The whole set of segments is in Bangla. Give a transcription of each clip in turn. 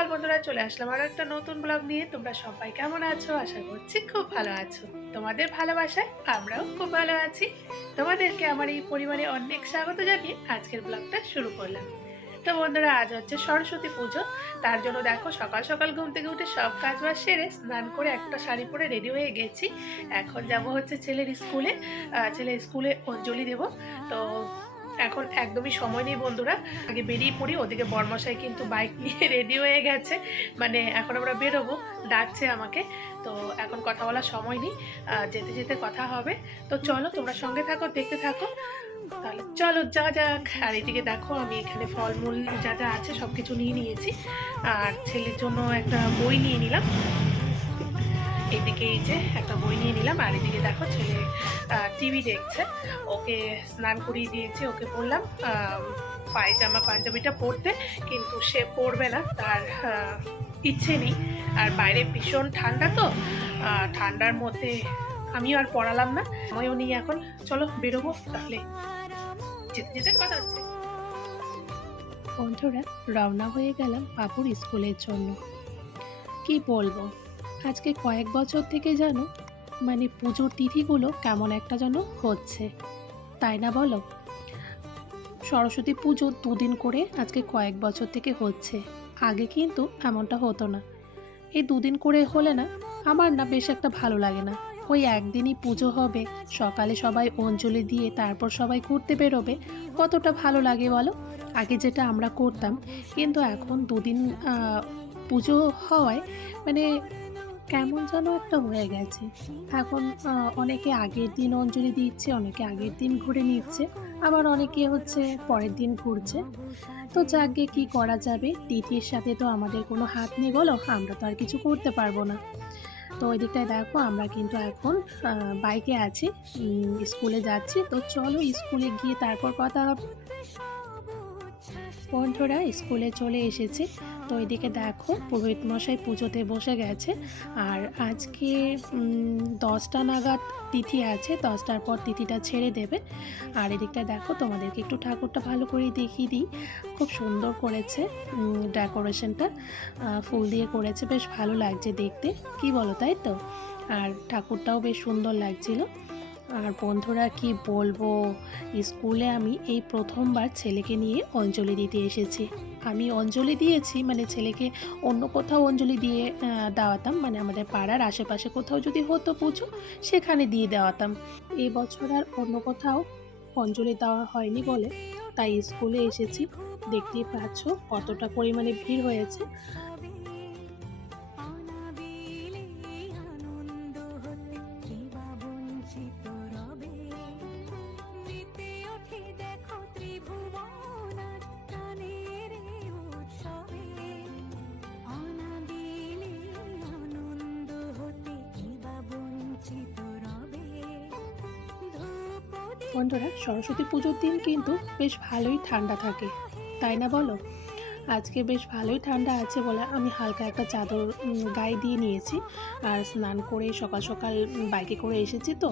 সকাল বন্ধুরা চলে আসলাম আর একটা নতুন ব্লগ নিয়ে। তোমরা সবাই কেমন আছো? আশা করছি খুব ভালো আছো। তোমাদের ভালোবাসায় আমরাও খুব ভালো আছি। তোমাদেরকে আমার এই পরিবারে অনেক স্বাগত জানিয়ে আজকের ব্লগটা শুরু করলাম। তো বন্ধুরা, আজ হচ্ছে সরস্বতী পুজো। তার জন্য দেখো, সকাল সকাল ঘুম থেকে উঠে সব কাজ বাজ সেরে স্নান করে একটা শাড়ি পরে রেডি হয়ে গেছি। এখন যাব হচ্ছে ছেলের স্কুলে। ছেলের স্কুলে অঞ্জলি দেব। তো এখন একদমই সময় নেই বন্ধুরা। আগে বেরিয়ে পড়ি, ওদিকে বর্মশাই কিন্তু বাইক নিয়ে রেডি হয়ে গেছে। মানে এখন আমরা বেরোবো, ডাকছে আমাকে। তো এখন কথা বলার সময় নেই যেতে যেতে কথা হবে। তো চলো, তোমরা সঙ্গে থাকো, দেখতে থাকো। তাহলে চলো যা যাক। আর এদিকে দেখো, আমি এখানে ফলমূল যা যা আছে সব কিছু নিয়ে নিয়েছি। আর ছেলের জন্য একটা বই নিয়ে নিলাম। এদিকে এই যে একটা বই নিয়ে নিলাম, আর এদিকে দেখো ছেলে টিভি দেখছে। ওকে স্নান করিয়ে দিয়েছি, ওকে বললাম পায়জামা, পাঞ্জাবিটা পরতে, কিন্তু সে পরবে না, তার ইচ্ছে নেই। আর বাইরে ভীষণ ঠান্ডা তো ঠান্ডার মধ্যে আমিও আর পড়ালাম না, সময়ও নেই এখন। চলো বেরোবো তাহলে। যেতে যেতে কথা হচ্ছে। বন্ধুরা, রওনা হয়ে গেলাম বাবুর স্কুলের জন্য। কি বলব? আজকে কয়েক বছর থেকে জানো মানে পুজোর তিথিগুলো কেমন একটা যেন হচ্ছে। তাই না বলো? সরস্বতী পুজো দুদিন করে আজকে কয়েক বছর থেকে হচ্ছে। আগে কিন্তু এমনটা হতো না। এই দুদিন করে হলে না, আমার না বেশ একটা ভালো লাগে না। ওই একদিনই পুজো হবে, সকালে সবাই অঞ্জলি দিয়ে তারপর সবাই ঘুরতে বেরোবে, কতটা ভালো লাগে বলো? আগে যেটা আমরা করতাম, কিন্তু এখন দুদিন পুজো হওয়ায় মানে কেমন যেন একটা হয়ে গেছে। এখন অনেকে আগের দিন অঞ্জলি দিচ্ছে, অনেকে আগের দিন ঘুরে নিচ্ছে, আবার অনেকে হচ্ছে পরের দিন ঘুরছে। তো যাকে কি করা যাবে? তিথির সাথে তো আমাদের কোনো হাত নেই, বলো? আমরা তো আর কিছু করতে পারব না। তো ওই দিকটায় দেখো, আমরা কিন্তু এখন বাইকে আছি স্কুলে যাচ্ছি। তো চলো স্কুলে গিয়ে তারপর কথা হবে। বন্ধুরা, স্কুলে চলে এসেছে। তো এদিকে দেখো পুরোহিত মশাই পুজোতে বসে গেছে। আর আজকে দশটা নাগাদ তিথি আছে, দশটার পর তিথিটা ছেড়ে দেবে। আর এদিকটা দেখো তোমাদেরকে একটু ঠাকুরটা ভালো করে দেখিয়ে দিই। খুব সুন্দর করেছে ডেকোরেশনটা। ফুল দিয়ে করেছে, বেশ ভালো লাগছে দেখতে। কি বলো তাই তো? আর ঠাকুরটাও বেশ সুন্দর লাগছিল। আর বন্ধুরা, কি বলব? স্কুলে আমি এই প্রথমবার ছেলেকে নিয়ে অঞ্জলি দিতে এসেছি। আমি অঞ্জলি দিয়েছি মানে ছেলেকে অন্য কোথাও অঞ্জলি দিয়ে দেওয়াতাম মানে আমাদের পাড়ার আশেপাশে কোথাও যদি হতো পুজো, সেখানে দিয়ে দেওয়াতাম। এবছর আর অন্য কোথাও অঞ্জলি দেওয়া হয়নি বলে, তাই স্কুলে এসেছি। দেখতেই পাচ্ছ কতটা পরিমাণে ভিড় হয়েছে। বন্ধুরা, সরস্বতী পুজোর দিন কিন্তু বেশ ভালোই ঠান্ডা থাকে, তাই না বলো? আজকে বেশ ভালোই ঠান্ডা আছে বলে আমি হালকা একটা চাদর গায়ে দিয়ে নিয়েছি। আর স্নান করে সকাল সকাল বাইকে করে এসেছি তো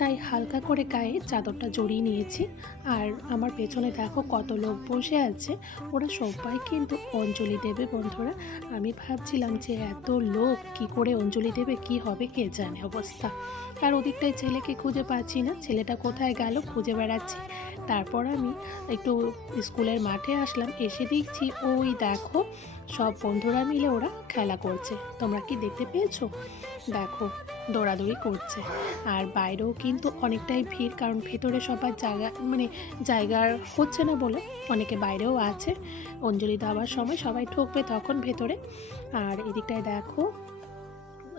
তাই হালকা করে গায়ে চাদরটা জড়িয়ে নিয়েছি। আর আমার পেছনে দেখো কত লোক বসে আছে। ওরা সবাই কিন্তু অঞ্জলি দেবে বন্ধুরা। আমি ভাবছিলাম যে এত লোক কি করে অঞ্জলি দেবে, কি হবে কে জানে অবস্থা। আর ওদিকটায় ছেলেকে খুঁজে পাচ্ছি না। ছেলেটা কোথায় গেল খুঁজে বেড়াচ্ছি। তারপর আমি একটু স্কুলের মাঠে আসলাম। এসে দেখছি ওই দেখো সব বন্ধুরা মিলে ওরা খেলা করছে। তোমরা কি দেখতে পেয়েছ? দেখো। দৌড়াদৌড়ি করছে। আর বাইরেও কিন্তু অনেকটাই ভিড়, কারণ ভেতরে সবার জায়গা মানে জায়গার হচ্ছে না বলে অনেকে বাইরেও আছে। অঞ্জলি দেওয়ার সময় সবাই ঠকবে তখন ভেতরে। আর এদিকটায় দেখো,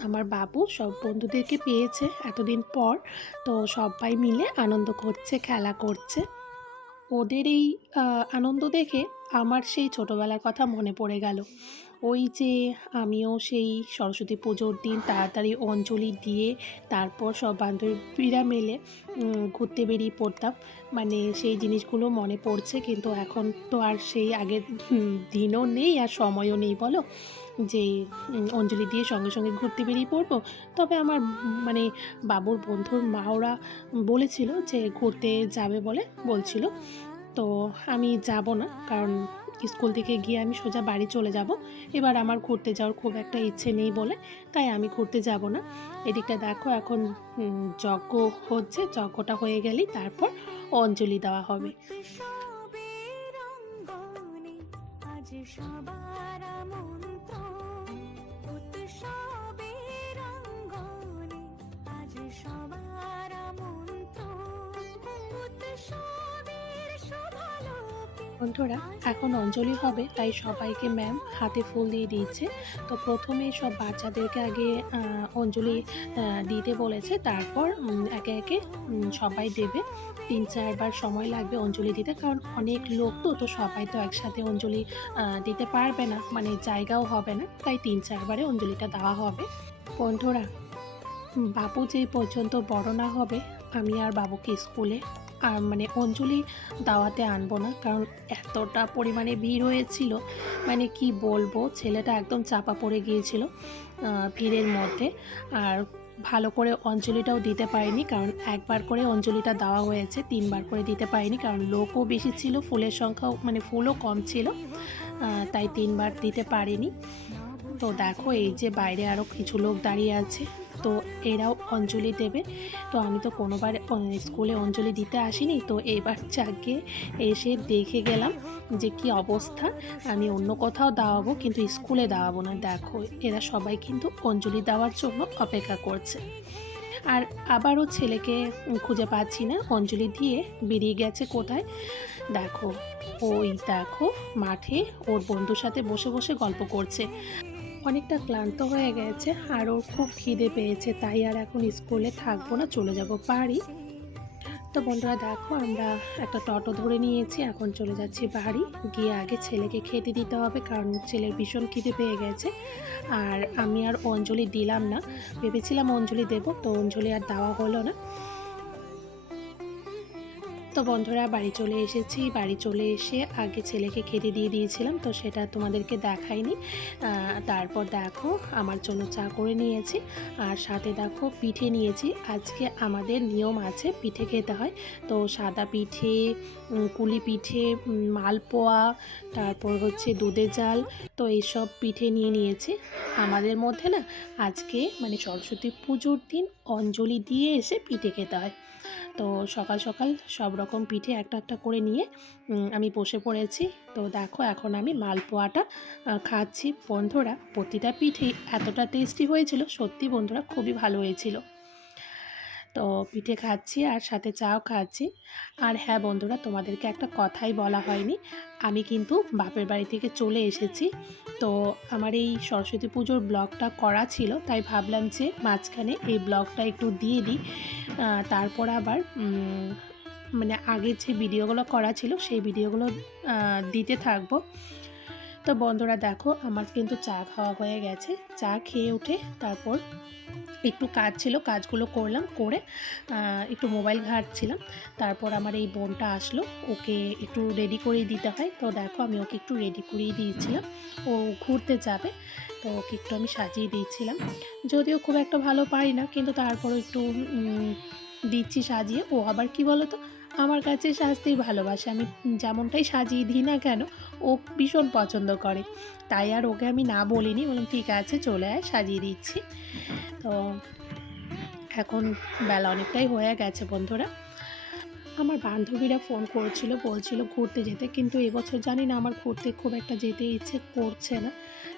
আমার বাবু সব বন্ধুদেরকে পেয়েছে এতদিন পর। তো সবাই মিলে আনন্দ করছে, খেলা করছে। ওদের এই আনন্দ দেখে আমার সেই ছোটোবেলার কথা মনে পড়ে গেল। ওই যে আমিও সেই সরস্বতী পুজোর দিন তাড়াতাড়ি অঞ্জলি দিয়ে তারপর সব বান্ধবীরা মিলে ঘুরতে বেরিয়ে পড়তাম। মানে সেই জিনিসগুলো মনে পড়ছে কিন্তু এখন তো আর সেই আগের দিনও নেই আর সময়ও নেই বলো। যে অঞ্জলি দিয়ে সঙ্গে সঙ্গে ঘুরতে বেরিয়ে পড়ব। তবে আমার মানে বাবুর বন্ধুর মা ওরা বলেছিল যে, ঘুরতে যাবে বলে বলছিল। তো আমি যাব না কারণ স্কুল থেকে গিয়ে আমি সোজা বাড়ি চলে যাব। এবার আমার ঘুরতে যাওয়ার খুব একটা ইচ্ছে নেই বলে, তাই আমি ঘুরতে যাব না। এদিকটা দেখো, এখন যজ্ঞ হচ্ছে, যজ্ঞটা হয়ে গেলেই তারপর অঞ্জলি দেওয়া হবে। সবার আমন্ত্রণ। বন্ধুরা, এখন অঞ্জলি হবে, তাই সবাইকে ম্যাম হাতে ফুল দিয়ে দিয়েছে। তো প্রথমে সব বাচ্চাদেরকে আগে অঞ্জলি দিতে বলেছে, তারপর একে একে সবাই দেবে। তিন চারবার সময় লাগবে অঞ্জলি দিতে, কারণ অনেক লোক তো তো সবাই তো একসাথে অঞ্জলি দিতে পারবে না মানে জায়গাও হবে না, তাই তিন চারবারে অঞ্জলিটা দেওয়া হবে। বন্ধুরা বাবু যেই পর্যন্ত বড় না হবে, আমি আর বাবুকে স্কুলে মানে অঞ্জলি দাওয়াতে আনব না, কারণ এতটা পরিমাণে ভিড় হয়েছিল। মানে কি বলব, ছেলেটা একদম চাপা পড়ে গিয়েছিল ভিড়ের মধ্যে। আর ভালো করে অঞ্জলিটাও দিতে পারিনি, কারণ একবার করে অঞ্জলিটা দেওয়া হয়েছে, তিনবার করে দিতে পারিনি, কারণ লোকও বেশি ছিল, ফুলের সংখ্যাও মানে ফুলও কম ছিল তাই তিনবার দিতে পারিনি। তো দেখো, এই যে বাইরে আরও কিছু লোক দাঁড়িয়ে আছে। তো এরাও অঞ্জলি দেবে। তো আমি তো কোনোবার স্কুলে অঞ্জলি দিতে আসিনি। তো এবার চাকে এসে দেখে গেলাম যে কি অবস্থা, আমি অন্য কোথাও দাওয়াবো কিন্তু স্কুলে দাওয়াবো না। দেখো, এরা সবাই কিন্তু অঞ্জলি দেওয়ার জন্য অপেক্ষা করছে। আর আবারও ছেলেকে খুঁজে পাচ্ছি না। অঞ্জলি দিয়ে বেরিয়ে গেছে কোথায়? দেখো, ওই দেখো, মাঠে ওর বন্ধুর সাথে বসে বসে গল্প করছে। অনেকটা ক্লান্ত হয়ে গেছে, আর ওর খুব খিদে পেয়েছে, তাই আর এখন স্কুলে থাকব না, চলে যাব বাড়ি। তো বন্ধুরা দেখো, আমরা একটা টোটো ধরে নিয়েছি, এখন চলে যাচ্ছি বাড়ি। গিয়ে আগে ছেলেকে খেতে দিতে হবে, কারণ ছেলের ভীষণ খিদে পেয়ে গেছে। আর আমি আর অঞ্জলি দিলাম না, ভেবেছিলাম অঞ্জলি দেব, তো অঞ্জলি আর দেওয়া হলো না। তো বন্ধুরা বাড়ি চলে এসেছি। বাড়ি চলে এসে আগে ছেলেকে খেতে দিয়ে দিয়েছিলাম, তো সেটা তোমাদেরকে দেখাইনি। তারপর দেখো আমার জন্য চা করে নিয়েছি আর সাথে দেখো পিঠে নিয়েছি। আজকে আমাদের নিয়ম আছে পিঠে খেতে হয়, তো সাদা পিঠে কুলি পিঠে মালপোয়া, তারপর হচ্ছে দুধের জাল, তো এইসব পিঠে নিয়ে নিয়েছি। আমাদের মধ্যে না আজকে মানে সরস্বতী পুজোর দিন অঞ্জলি দিয়ে এসে পিঠে খেতে হয়। তো সকাল সকাল সব রকম পিঠে একটা একটা করে নিয়ে আমি বসে পড়েছি। তো দেখো এখন আমি মালপোয়াটা খাচ্ছি। বন্ধুরা, প্রতিটা পিঠেই এতটা টেস্টি হয়েছিল, সত্যি বন্ধুরা খুবই ভালো হয়েছিল। তো পিঠে খাচ্ছি আর সাথে চাও খাচ্ছি। আর হ্যাঁ বন্ধুরা, তোমাদেরকে একটা কথাই বলা হয়নি। আমি কিন্তু বাপের বাড়ি থেকে চলে এসেছি। তো আমার এই সরস্বতী পুজোর ব্লগটা করা ছিল, তাই ভাবলাম যে মাঝখানে এই ব্লগটা একটু দিয়ে দিই। তারপর আবার মানে আগের যে ভিডিওগুলো করা ছিল, সেই ভিডিওগুলো দিতে থাকব। তো বন্ধুরা দেখো, আমার কিন্তু চা খাওয়া হয়ে গেছে। চা খেয়ে উঠে তারপর একটু কাজ ছিল, কাজগুলো করলাম, করে একটু মোবাইল ঘাঁটছিলাম। তারপর আমার এই বোনটা আসলো, ওকে একটু রেডি করেই দিতে হয়। তো দেখো আমি ওকে একটু রেডি করেই দিয়েছিলাম। ও ঘুরতে যাবে, তো ওকে একটু আমি সাজিয়ে দিয়েছিলাম। যদিও খুব একটা ভালো পারি না, কিন্তু তারপরও একটু দিচ্ছি সাজিয়ে। ও আবার কি বলো তো আমার কাছে সাজতেই ভালোবাসে। আমি যেমনটাই সাজিয়ে দিই না কেন, ও ভীষণ পছন্দ করে। তাই আর ওকে আমি না বলিনি, বললাম, ঠিক আছে, চলে আয়, সাজিয়ে দিচ্ছি। তো এখন বেলা অনেকটাই হয়ে গেছে বন্ধুরা। আমার বান্ধবীরা ফোন করেছিল, বলছিল ঘুরতে যেতে, কিন্তু এবছর জানি না আমার ঘুরতে খুব একটা যেতে ইচ্ছে করছে না।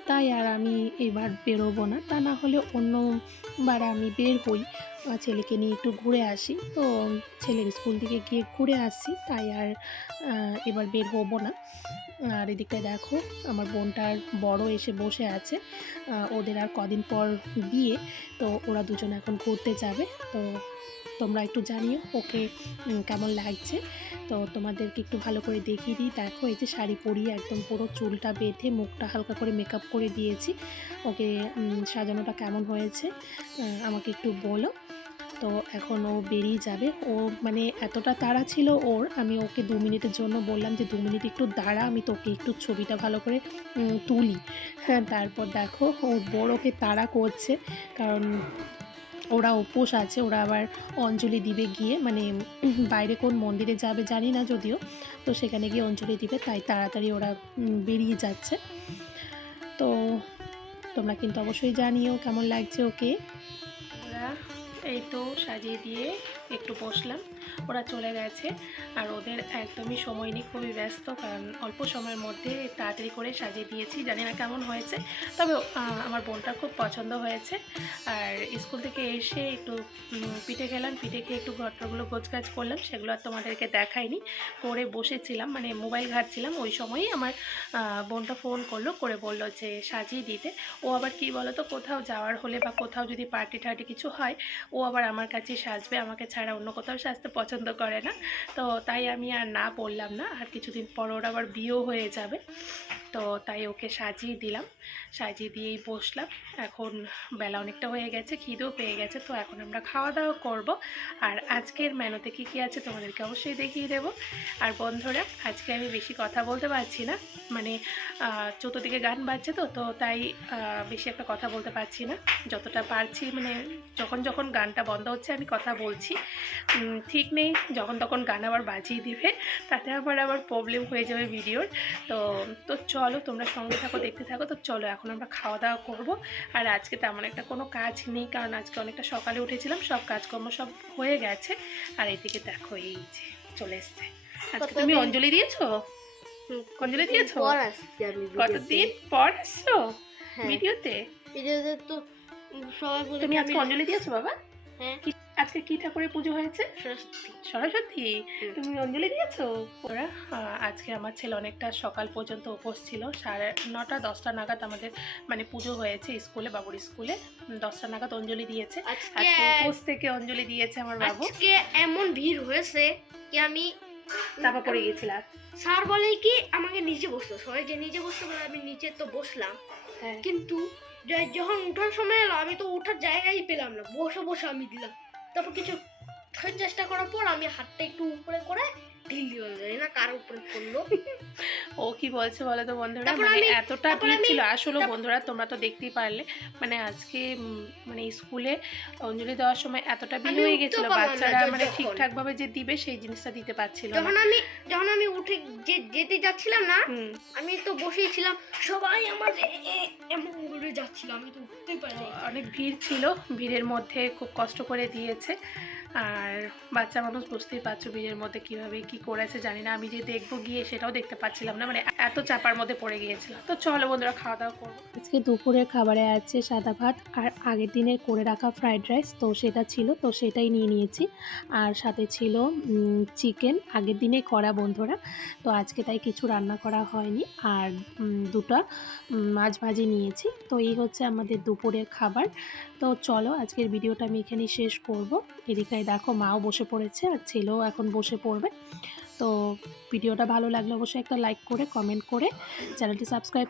তাই আর আমি এবার বেরোবো না। তা না হলে অন্যবার আমি বের হই। ছেলেকে নিয়ে একটু ঘুরে আসি। তো ছেলের স্কুল থেকে গিয়ে ঘুরে আসছি তাই আর এবার বের হব না। আর এদিকটায় দেখো, আমার বোনটার বড় এসে বসে আছে। ওদের আর কদিন পর বিয়ে, তো ওরা দুজন এখন ঘুরতে যাবে। তো তোমরা একটু জানিও ওকে কেমন লাগছে। তো তোমাদেরকে একটু ভালো করে দেখিয়ে দিই। দেখো, এই যে শাড়ি পরিয়ে একদম পুরো চুলটা বেঁধে মুখটা হালকা করে মেকআপ করে দিয়েছি। ওকে সাজানোটা কেমন হয়েছে আমাকে একটু বলো। তো এখন ও বেরিয়ে যাবে। ও মানে এতটা তাড়া ছিল ওর, আমি ওকে দু মিনিটের জন্য বললাম যে, দু মিনিট একটু দাঁড়া, আমি তোকে একটু ছবিটা ভালো করে তুলি। হ্যাঁ তারপর দেখো ও বড় ওকে তাড়া করছে, কারণ ওরা উপোস আছে, ওরা আবার অঞ্জলি দিবে গিয়ে মানে বাইরে কোন মন্দিরে যাবে জানি না যদিও, তো সেখানে গিয়ে অঞ্জলি দিবে, তাই তাড়াতাড়ি ওরা বেরিয়ে যাচ্ছে। তো তোমরা কিন্তু অবশ্যই জানিও কেমন লাগছে ওকে। ওরা এই তো সাজিয়ে দিয়ে একটু বসলাম। ওরা চলে গেছে আর ওদের একদমই সময় নেই, খুবই ব্যস্ত কারণ অল্প সময়ের মধ্যে তাড়াতাড়ি করে সাজিয়ে দিয়েছি। জানি না কেমন হয়েছে, তবে আমার বোনটা খুব পছন্দ হয়েছে। আর স্কুল থেকে এসে একটু পিঠে খেলাম, পিঠে খেয়ে একটু ঘরটাগুলো গোছগাছ করলাম, সেগুলো আর তোমাদেরকে দেখাইনি। করে বসেছিলাম মানে মোবাইল ঘাটছিলাম। ওই সময়ই আমার বোনটা ফোন করল, করে বলল যে সাজিয়ে দিতে। ও আবার কি বলো তো কোথাও যাওয়ার হলে বা কোথাও যদি পার্টি টার্টি কিছু হয়, ও আবার আমার কাছে সাজবে, আমাকে ছাড়া অন্য কোথাও সাজতে পছন্দ করে না। তো তাই আমি আর না বললাম না, আর কিছুদিন পর ওর আবার বিয়েও হয়ে যাবে। তো তাই ওকে সাজিয়ে দিলাম, সাজিয়ে দিয়েই বসলাম। এখন বেলা অনেকটা হয়ে গেছে, খিদেও পেয়ে গেছে, তো এখন আমরা খাওয়া দাওয়া করব। আর আজকের মেনুতে কী কী আছে তোমাদেরকে অবশ্যই দেখিয়ে দেবো। আর বন্ধুরা, আজকে আমি বেশি কথা বলতে পারছি না মানে চতুর্দিকে গান বাজছে তো তো তাই বেশি একটা কথা বলতে পারছি না। যতটা পারছি মানে যখন যখন গানটা বন্ধ হচ্ছে, আমি কথা বলছি। ঠিক নেই যখন তখন গান আবার বাজিয়ে দিবে তাতে আবার আবার প্রবলেম হয়ে যাবে ভিডিওর তো তো চলো তোমরা সঙ্গে থাকো দেখতে থাকো তো চলো এখন আমরা খাওয়া দাওয়া করব। আর আজকে তেমন একটা কোনো কাজ নেই কারণ আজকে অনেকটা সকালে উঠেছিলাম সব কাজকর্ম সব হয়ে গেছে। আর এদিকে দেখো এই যে চলে এসছে। আজকে তুমি অঞ্জলি দিয়েছ? অঞ্জলি দিয়েছ? কতদিন পর আসছো হ্যাঁ। ভিডিওতে ভিডিওতে তো সবাই তুমি আজকে অঞ্জলি দিয়েছ বাবা? আজকে কি ঠাকুরের পুজো হয়েছে? সরস্বতী। তুমি অঞ্জলি দিয়েছ? ওরা আজকে আমার ছেলে অনেকটা সকাল পর্যন্ত উপোস ছিল। সাড়ে নটা দশটা নাগাদ আমাদের মানে পুজো হয়েছে স্কুলে বাবুর স্কুলে। দশটা নাগাদ অঞ্জলি দিয়েছে। আজকে উপোস থেকে অঞ্জলি দিয়েছে আমার বাবু। আজকে এমন ভিড় হয়েছে কি আমি চাপা পড়ে গেছিলাম স্যার বলে কি আমাকে নিচে বসতো সবাইকে নিচে বসতে বলে আমি নিচে তো বসলাম। হ্যাঁ। কিন্তু য- যখন উঠার সময় এলো, আমি তো ওঠার জায়গাই পেলাম না। বসে বসে আমি দিলাম। তারপর কিছু চেষ্টা করার পর আমি হাতটা একটু উপরে করে ঢিল দিয়ে জানি না কার উপরে পড়ল ও কি বলছে বলো তো বন্ধুরা? মানে এতটা ভিড় ছিল। আসলে বন্ধুরা তোমরা তো দেখতেই পারলে। মানে আজকে মানে স্কুলে অঞ্জলি দেওয়ার সময় এতটা ভিড় হয়ে গেছিল। বাচ্চারা মানে ঠিকঠাক ভাবে যে দিবে সেই জিনিসটা দিতে পারছিল না। যখন আমি যখন আমি উঠে যে যেতে যাচ্ছিলাম না আমি তো বসেই ছিলাম। সবাই আমার এমন করে যাচ্ছিল। আমি তো উঠতেই পারিনি। অনেক ভিড় ছিল। ভিড়ের মধ্যে খুব কষ্ট করে দিয়েছে। আর বাচ্চা মানুষ বুঝতেই পারছ ভিড়ের মধ্যে কীভাবে কি করেছে, জানি না। আমি যে দেখব গিয়ে সেটাও দেখতে পাচ্ছিলাম না মানে এত চাপার মধ্যে পড়ে গিয়েছিলাম। তো চলো বন্ধুরা, খাওয়া দাওয়া করব। আজকে দুপুরের খাবারে আছে সাদা ভাত আর আগের দিনের করে রাখা ফ্রাইড রাইস, তো সেটা ছিল, তো সেটাই নিয়ে নিয়েছি। আর সাথে ছিল চিকেন, আগের দিনে করা বন্ধুরা, তো আজকে তাই কিছু রান্না করা হয়নি। আর দুটো মাছ ভাজি নিয়েছি, তো এই হচ্ছে আমাদের দুপুরের খাবার। তো চলো আজকের ভিডিওটা আমি এখানেই শেষ করব। এদিকে দেখো মাও বসে পড়েছে আর ছেলেও এখন বসে পড়বে। তো ভিডিওটা ভালো লাগলে অবশ্যই একটা লাইক করে কমেন্ট করে, চ্যানেলটি সাবস্ক্রাইব